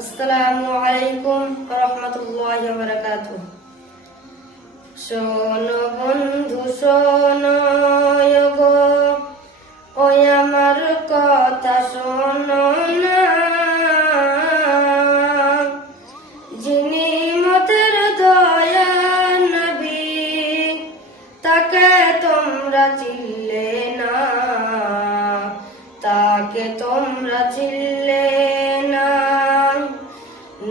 আসসালামু আলাইকুম ওয়া রাহমাতুল্লাহি ওয়া বারাকাতুহু। শোনো বন্ধু শোনো গো, ওই আমার কথা শোনো না। যিনি মতের দয়া নবী, তাকে তোমরা চিনলে না, তাকে তোমরা চিনলে না।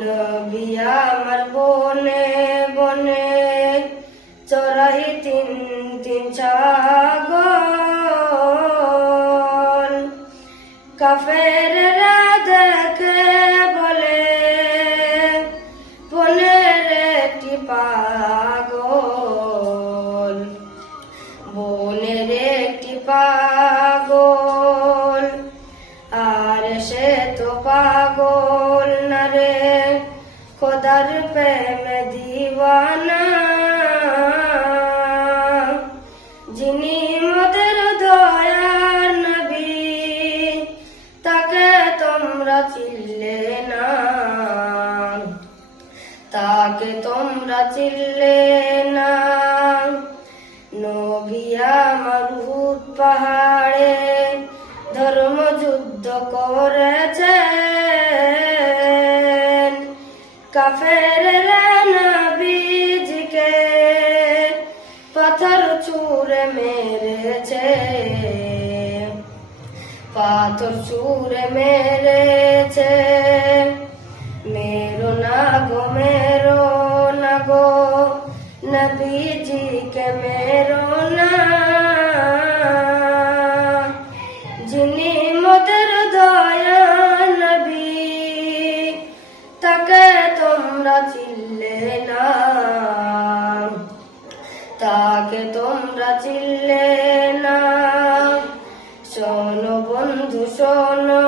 নবী আমার বনে বনে চড়াই তিন তিন ছাগল। কাফেররা দেখে বলে বনের একটি পাগল, বনের একটি পাগল। আর সে তো পাগল না রে, খোদার প্রেমে দিওয়ানা। যিনি মোদের দয়ার নবী, তাকে তোমরা চিনলে না, তাকে তোমরা চিনলে না। নবী আমার উহুদ পাহাড়ে ধর্মযুদ্ধ করেছেন। কাফেররা নবীজিকে পাথর ছুঁড়ে মেরেছে, পাথর ছুঁড়ে মেরেছে। মেরো না গো, মেরো না গো, নবীজিকে মেরো না। যিনি মোদের দয়া নবী, তাকে তোমরা চিনলে না, তাকে তোমরা চিনলে না। শোনো বন্ধু শোনো